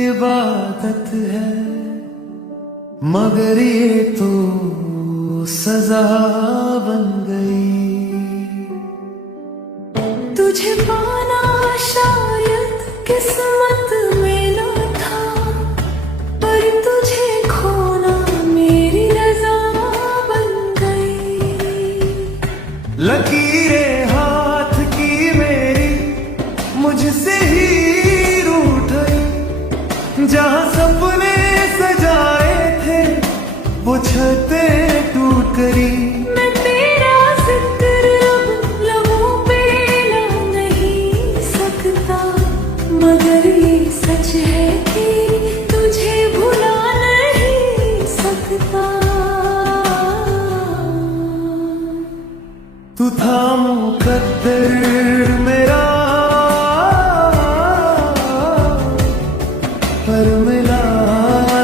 इबादत है, मगर ये तो सजा बन गई। तुझे पाना शायद किस्मत में ना था, पर तुझे खोना मेरी रज़ा बन गई। लकीरें हाथ की मेरी मुझसे ही रूठ गई, जहां सपने सजाए थे वो छतें टूट गई। मैं तेरा जिक्र अब लबों पे ला नहीं सकता, मगर ये सच है कि तुझे भुला नहीं सकता। तू था मुकद्दर मेरा, पर मिला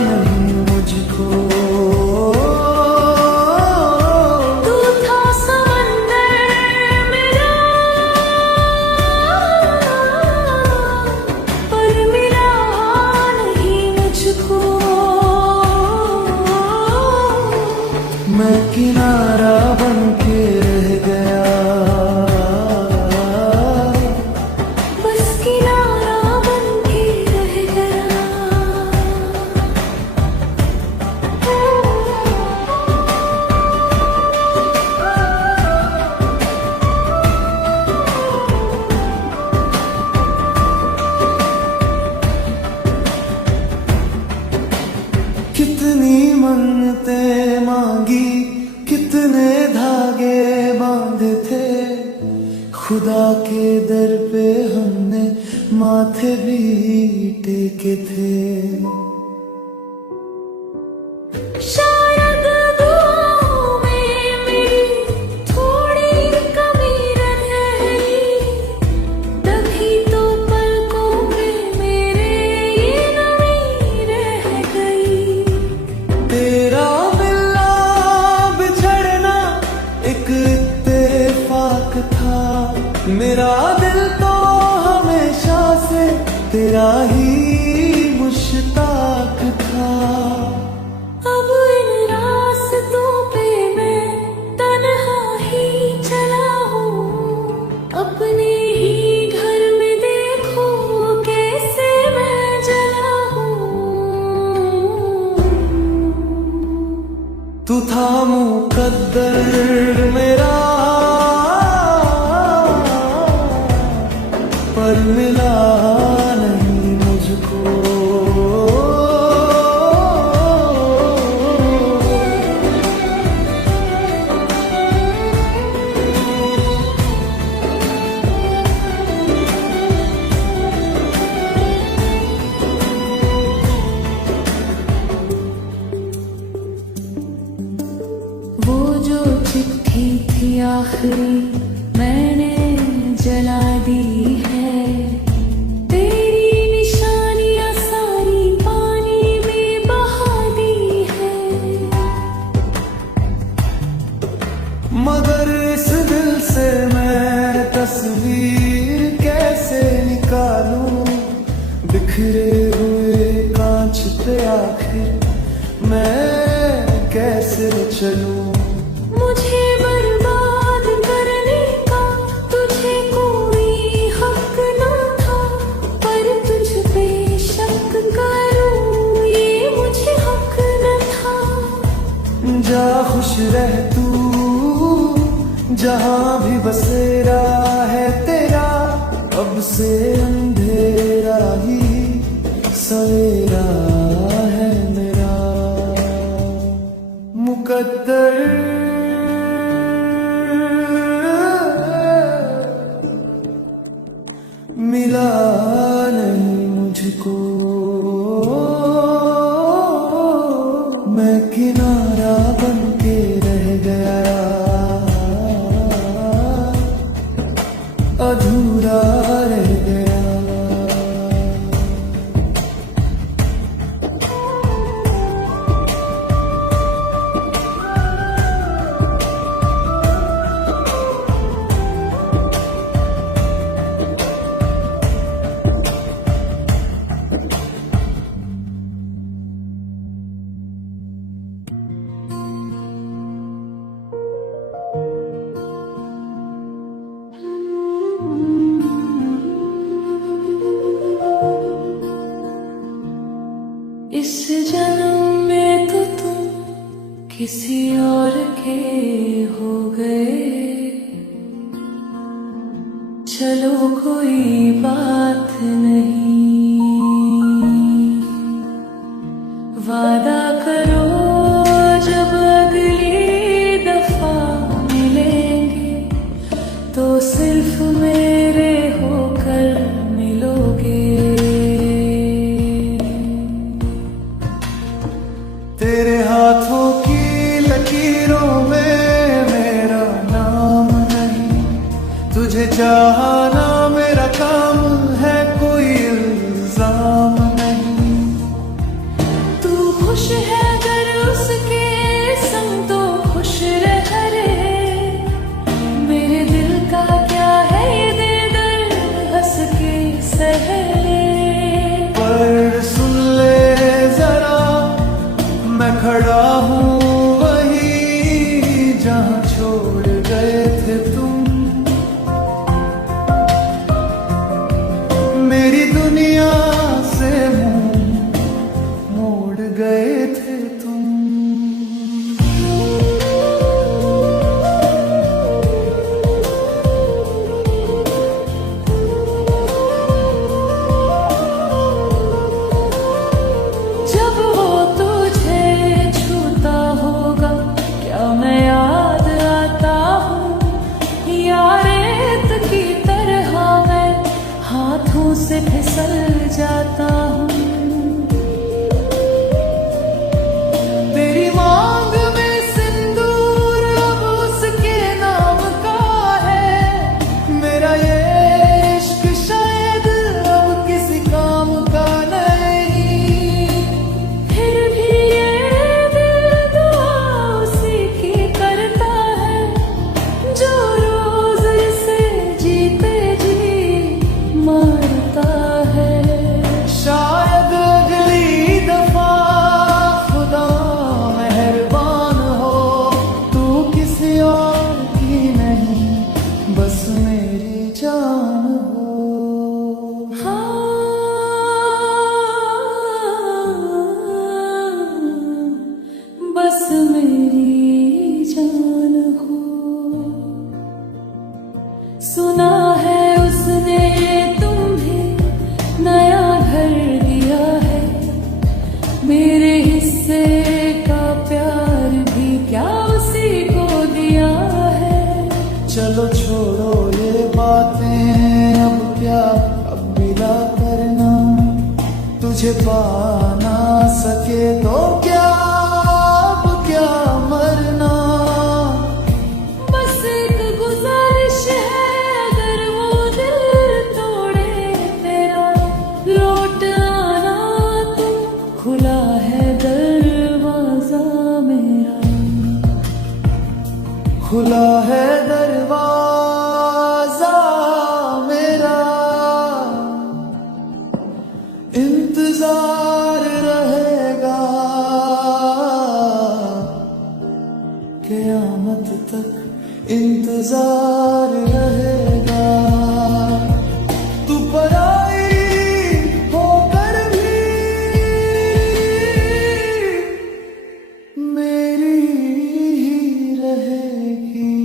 नहीं मुझको। तू था समंदर मेरा, पर मिला नहीं मुझको। मैं किनारा बन के रह गया, बस किनारा बन के रह गया। कितनी मन्नतें मांगी, कितने धागे बांधे थे, खुदा के दर पे हमने माथे भी टेके थे। शायद दुआओं में मेरी थोड़ी कमी रह गई, तभी तो पलकों में मेरे ये नमी रह गई। तेरा मिलना बिछड़ना एक इत्तेफाक था, मेरा दिल तो हमेशा से तेरा ही मुश्ताक था। अब इन रास्तों पे मैं तन्हा ही चला हूँ, अपने ही घर में देखो कैसे मैं जला हूँ। तू था मुकद्दर मेरा, पर मिला नहीं मुझको। वो जो चिट्ठी थी आखिरी मैंने जला दी है, तेरी निशानियां सारी पानी में बहा दी है। मगर इस दिल से मैं तस्वीर कैसे निकालूं, बिखरे हुए कांच पे आखिर मैं कैसे चलूं। मुझे बर्बाद करने का तुझे कोई हक न था, पर तुझ पे शक करूं ये मुझे हक न था। जा खुश रह तू जहां भी बसेरा है तेरा, अब से अंधेरा ही सवेरा है मेरा। मुकद्दर मिला नहीं मुझको, मैं किनारा बन के रह गया, अधूरा रह गया। इस जन्म में तो तुम किसी और के हो गए। चलो कोई बात नहीं, वादा करो जब अगली दफा मिलेंगे तो सिर्फ मेरे होकर मिलोगे। तेरे हाथों की लकीरों में मेरा नाम नहीं, तुझे चाहना मेरा काम है, कोई इल्जाम नहीं। तू खुश है अगर उसके संग तो खुश रह रे। मेरे दिल का क्या है ये दर्द हंस के सह ले। पर सुन ले जरा, मैं खड़ा हूँ वहीं जहाँ छोड़ गए थे तुम। मेरी दुनिया से मुंह मोड़ गए थे तुम। जब वो तुझे छूता होगा क्या मैं याद आता हूँ, या रेत की तरह मैं हाथों से फिसल जाता हूँ। तेरी मांग में सिंदूर अब उसके नाम का है। मेरा ये इश्क शायद अब किसी काम का नहीं। फिर भी ये दिल दुआ उसी की करता है जो रोज इसे जीते जी मारता है। शायद अगली दफा खुदा मेहरबान हो, तू किसी और की नहीं बस मेरी जान हो। हाँ, बस मेरी जान हो। सुना है उसने तुम्हें नया घर दिया है। मेरे हिस्से का प्यार भी क्या उसी को दिया है। चलो छोड़ो ये बातें अब क्या, अब मिला करना। तुझे पा ना सके तो क्या, अब क्या मरना। बस एक गुजारिश है अगर वो दिल तोड़े तेरा, लौट आना तू, खुला है दरवाजा मेरा। खुला है दरवाजा मेरा, इंतजार रहेगा क़यामत तक, इंतजार रहेगा। तू पराई होकर भी मेरी ही रहेगी।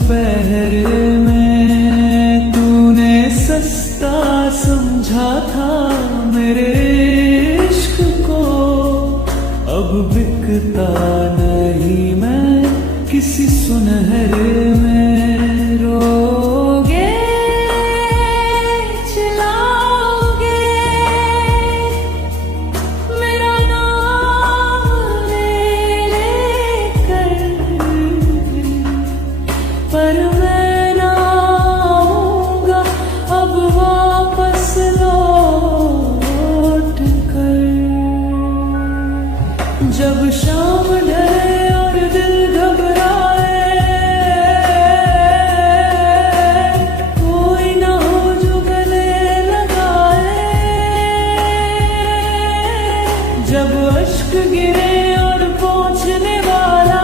पहर में तूने सस्ता समझा था मेरे इश्क को, अब बिकता नहीं मैं किसी सुनहरे में। रोगे चिल्लाओगे मेरा नाम ले लेकर, पर मैं ना आऊंगा अब वापस लौट कर। जब शाम ढले और दिल घबराए, कोई ना हो जो गले लगाए। जब अश्क गिरे और पहुंचने वाला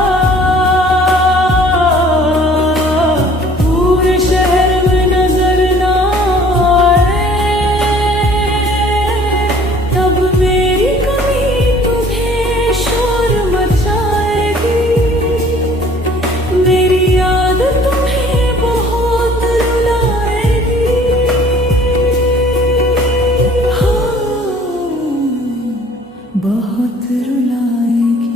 पूरे शहर में नजर ना आए, तब मेरी कमी तुम्हें शोर मचाएगी। मेरी याद तुम्हें बहुत रुलाएगी। हाँ, बहुत रुलाएगी।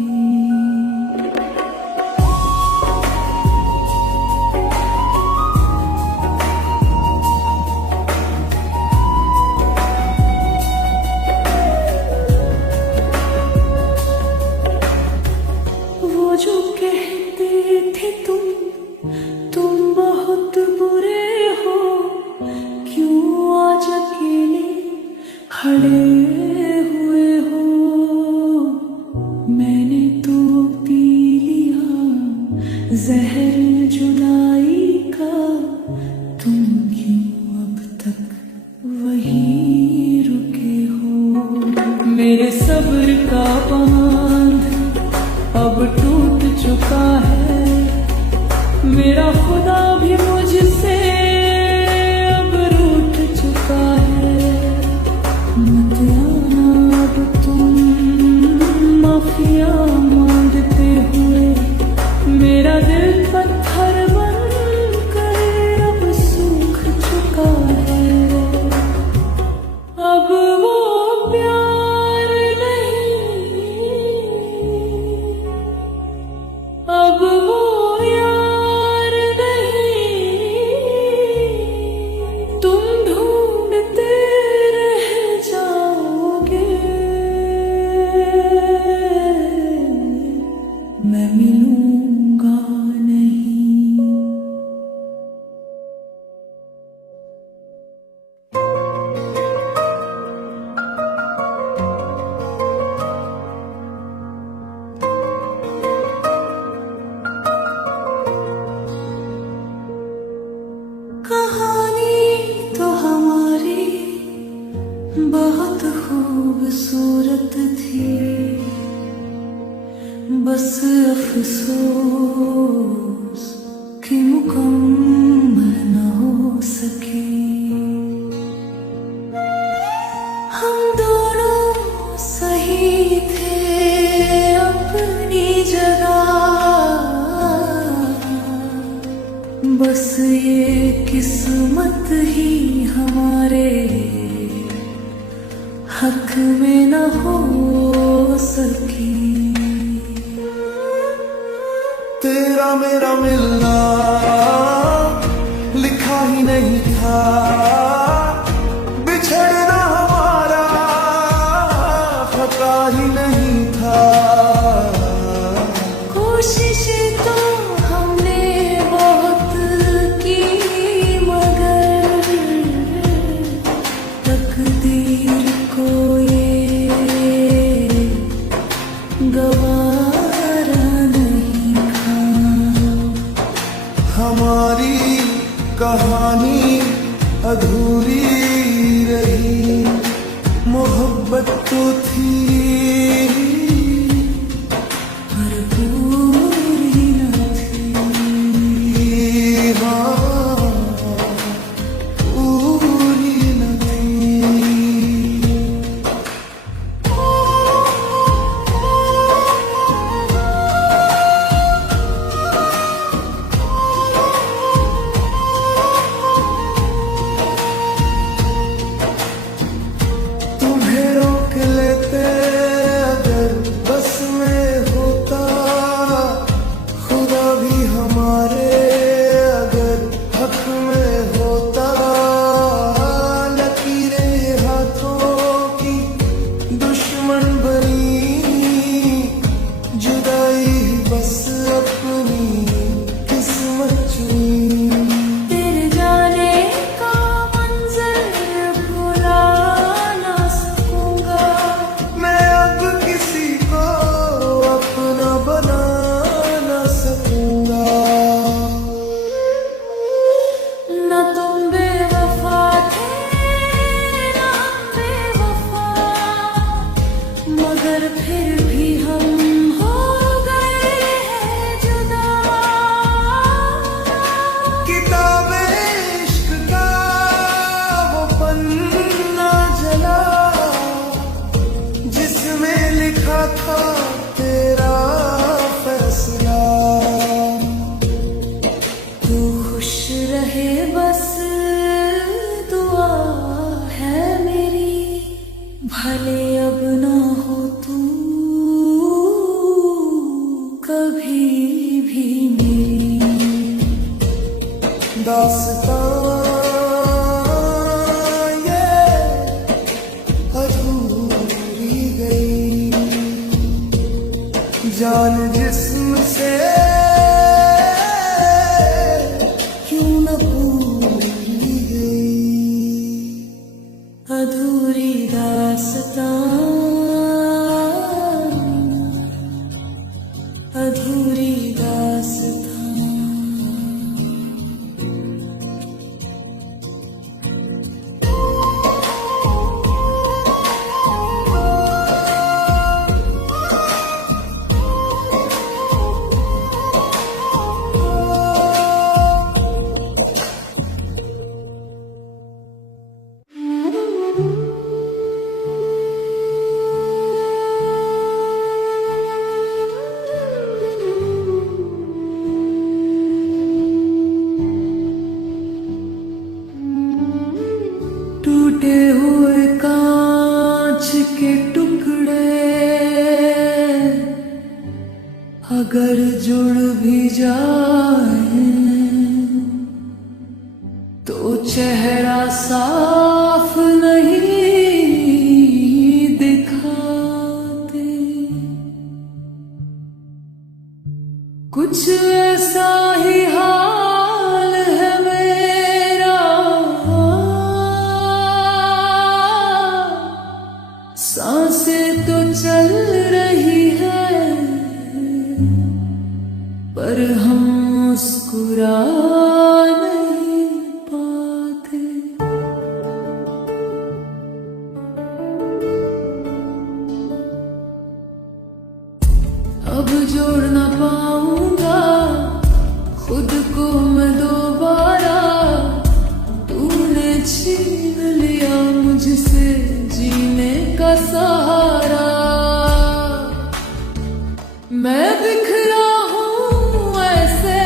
वो जो कहते थे तुम बहुत बुरे हो, क्यों आज अकेले खड़े हुए हो। मैंने तो पी लिया जहर जुदाई का, तुम क्यों अब तक वहीं रुके हो। मेरे सब्र का बांध अब टूट चुका है, मेरा खुदा भी मुझसे अब रूठ चुका है। मत आना अब तुम माफिया मांगते हुए, मेरा दिल पत्थर बनकर अब सूख चुका है। अब वो प्यार नहीं, अब वो यार नहीं, तुम ढूंढते रह जाओगे। मैं मिलूंगा नहीं। कहानी तो हमारी बहुत खूबसूरत थी, बस अफसोस कि मुकम्मल न हो सकी। हम दोनों सही थे अपनी जगह, बस ये किस्मत ही हमारे हक में न हो सकी। तेरा मेरा मिलना लिखा ही नहीं था, बिछड़ना हमारा खता ही नहीं था। कोशिश तो हमने बहुत की, मगर तकदीर को ये गवारा नहीं था। हमारी कहानी अधूरी रही, मोहब्बत तो थी पर पूरी न थी। हाँ, पूरी न थी। हमारे अगर हक में होता लकीरें हाथों की दुश्मन बनी जुदाई बस अपनी किस्मत चुनी तेरे जाने का मंजर भुला ना सकूंगा मैं अब किसी को अपना बना ना सकूंगा न तुम बेवफा थे न हम बेवफा मगर फिर भी हम हो गए हैं जुदा किताबे इश्क का वो पन्ना जला जिसमें लिखा था तेरा फैसला तू खुश रहे बस दुआ है मेरी भले अब ना हो तू कभी भी मेरी दास्तां ये अधूरी गई जान जिस्म से क्यों न भूली गई अधूरी दास्तां अधूरी दास्तां टूटे हुए कांच के टुकड़े अगर जुड़ भी जाए तो चेहरा साफ नहीं दिखाते कुछ ऐसा ही हाल है मेरा सांसें तो चल रही है पर हम मुस्कुरा नहीं पाते अब जोड़ ना पाऊंगा खुद को मैं दोबारा तूने छीन लिया मुझसे जीने का सहारा मैं बिखरा हूँ ऐसे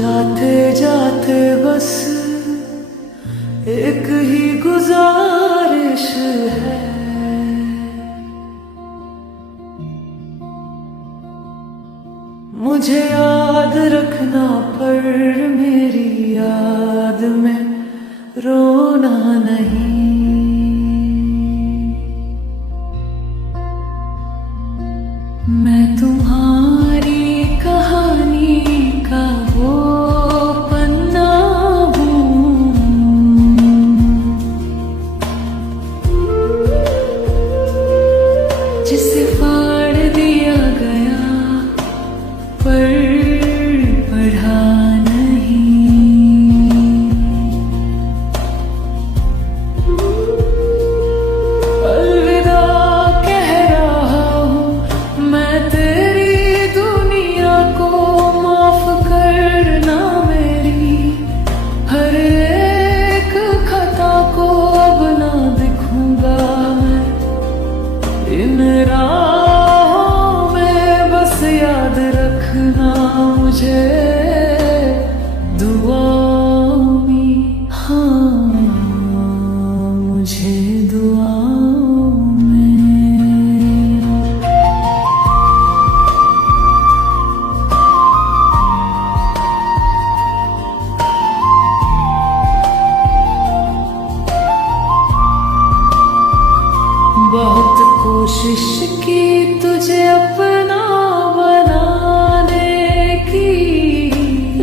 जाते जाते बस एक ही गुजारिश है, मुझे याद रखना पर मेरी याद में रोना नहीं। मैं तुम्हारी कहानी का वो पन्ना हूँ जिसे फाड़ दिया गया पर पढ़ा नहीं। अलविदा कह रहा हूँ मैं तेरी दुनिया को, माफ करना मेरी हर एक खता को। अब ना दिखूंगा मैं इन राहों में, बस याद रखना मुझे दुआओं में, हाँ मुझे दुआओं में। बहुत कोशिश की तुझे अपना बनाने की,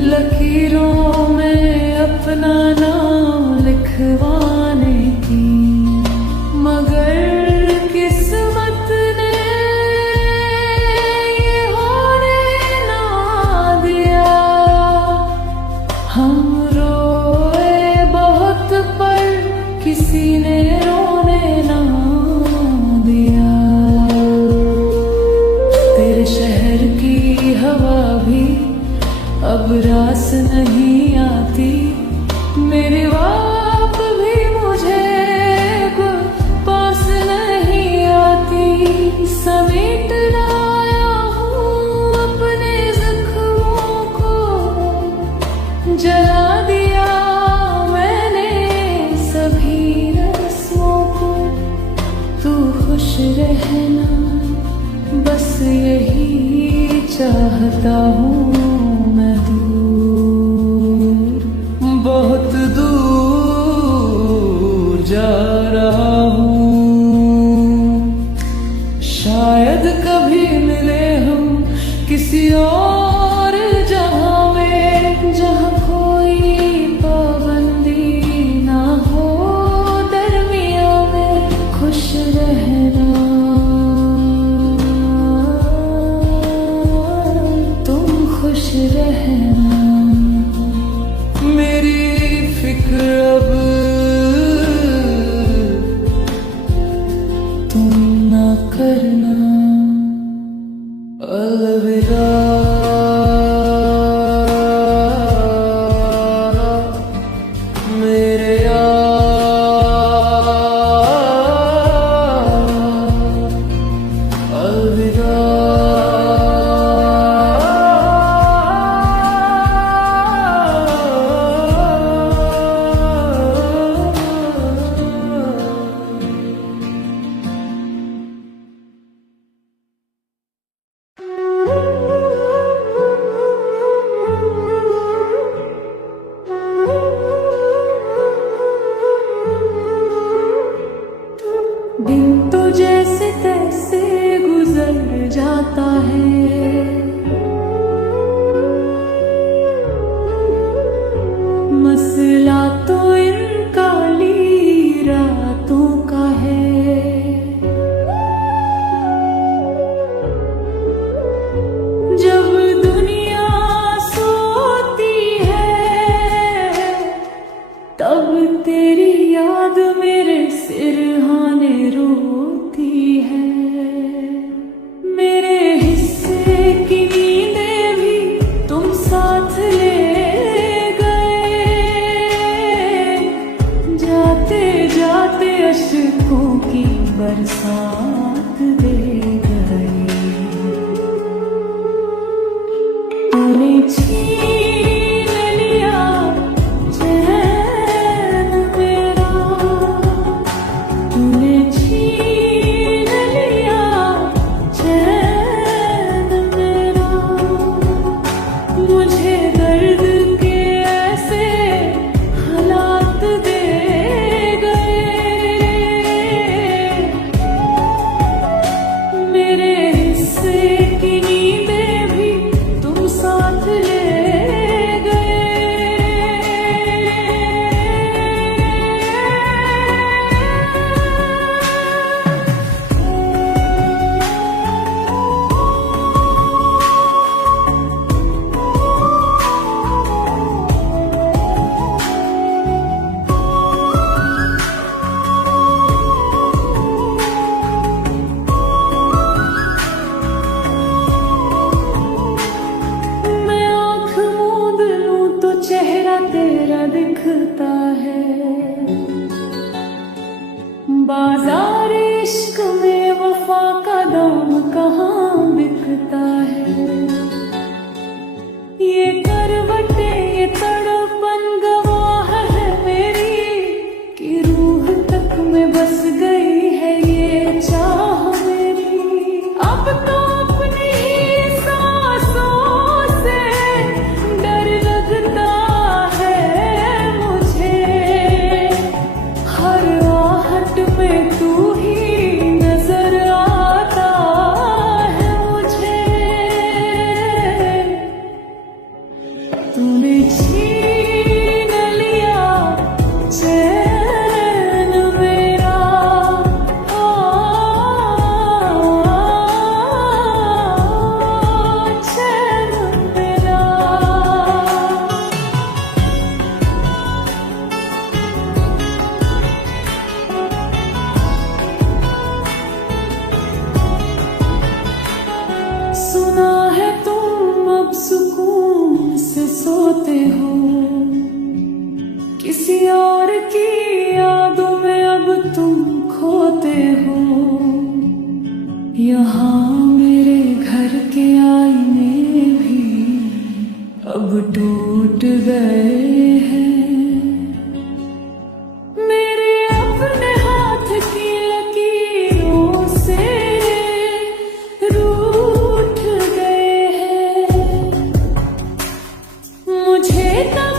लकीरों में अपना नाम लिखवाने की, मगर किस्मत ने ये होने ना दिया। हम रोए बहुत पर किसी ने रोने ना दिया। तेरे शहर की हवा भी अब रास नहीं आती, मेरी बाप भी मुझे पास नहीं आती। समेट लाया हूँ अपने जख्मों को, जला दिया मैंने सभी रस्मों को। तू खुश रहना बस यही चाहता हूँ मैं। दूर बहुत दूर जा रहा हूँ, शायद कभी मिले हम किसी और जहां में, जहां कोई पाबंदी ना हो दरमिया में। खुश रहना तुम, खुश रहना। मेरी फिक्र अब तुम ना करना। अलविदा मेरे यार, अलविदा। दिन तो जैसे तैसे गुजर जाता है, मसला तो इन काली रातों का है। जब दुनिया सोती है तब तेरी याद मेरे सिरहाने रोती है। मेरे हिस्से की नींदें भी तुम साथ ले गए, जाते जाते अश्कों की बरसात दे गए। तूने छीन मुझे दर्द के ऐसे हालात दे गए, मेरे हिस्से की नींदें भी तुम साथ ले गए। मैं आँख मूंद लूं तो चेहरा तेरा दिखता है, बाजार इश्क में वफा का दाम कहाँ बिकता है। ये करवटे ये तड़पन गवाह है मेरी कि रूह तक में बस गई है ये चाह मेरी। अब तो अपनी ही सांसों से डर लगता है मुझे, हर आहट में तू ही नजर आता है मुझे। तूने छीन लिया चैन मेरा, चैन मेरा। सुना है तुम अब सुकून से सोते हो, किसी और की यादों में अब तुम खोते हो। यहाँ मेरे घर के आईने भी अब टूट गए हैं, मेरे अपने हाथ की लकीरों से रूठ गए हैं। मुझे तब